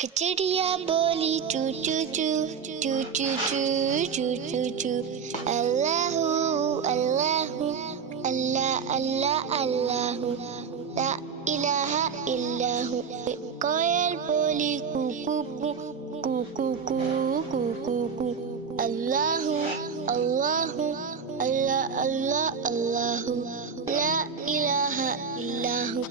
चिड़िया बोली चू चू चू चू चू चू चू चू चू। अल्लाहू अल्लाहू अल्लाह अल्लाह अल्लाहू ला इलाहा इल्लाहू। कोयल बोली कू कू कू कू कू कू कू कू कू। अल्लाहू अल्लाहू अल्लाह अल्लाह अल्लाहू ला इलाहा इल्लाहू।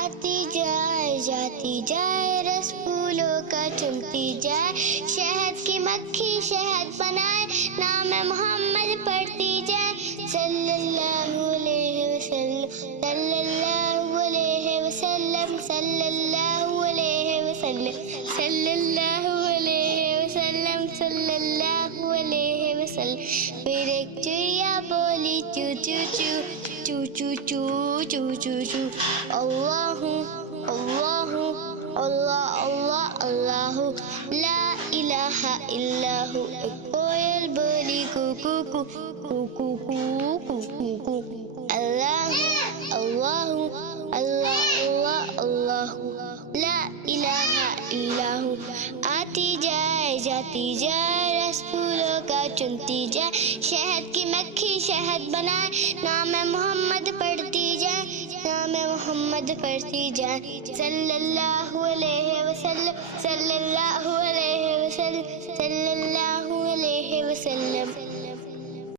आती जाए जाती जाए रस फूलों का चुमती जाए, शहद की मक्खी शहद बनाए, नाम मोहम्मद पढ़ती जाए। सल्लल्लाहु अलैहि वसल्लम सल्लल्लाहु अलैहि वसल्लम सल्लल्लाहु अलैहि वसल्लम सल्लल्लाहु अलैहि वसल्लम सल्लल्लाहु अलैहि वसल्लम। फिर एक चिड़िया बोली चू चू चू चू चू चू चू चू चू। अल्लाहू अल्लाहू अल्लाह अल्लाह अल्लाहू ला इलाहा इल्लाहू। कोयल बोली कू कू कू कू कू कू कू कू। अल्लाहू अल्लाहू अल्लाह अल्लाह अल्लाहू ला इलाहा इल्लाहू। आती जाए जाती जाए रस फूलों का चुनती जाए, शहद की मक्खी शहद बनाए, नाम मोहम्मद पढ़ती जाए, नाम मोहम्मद पढ़ती जाए। सल्लल्लाहु अलैहि वसल्लम सल्लल्लाहु अलैहि वसल्लम सल्लल्लाहु अलैहि वसल्लम।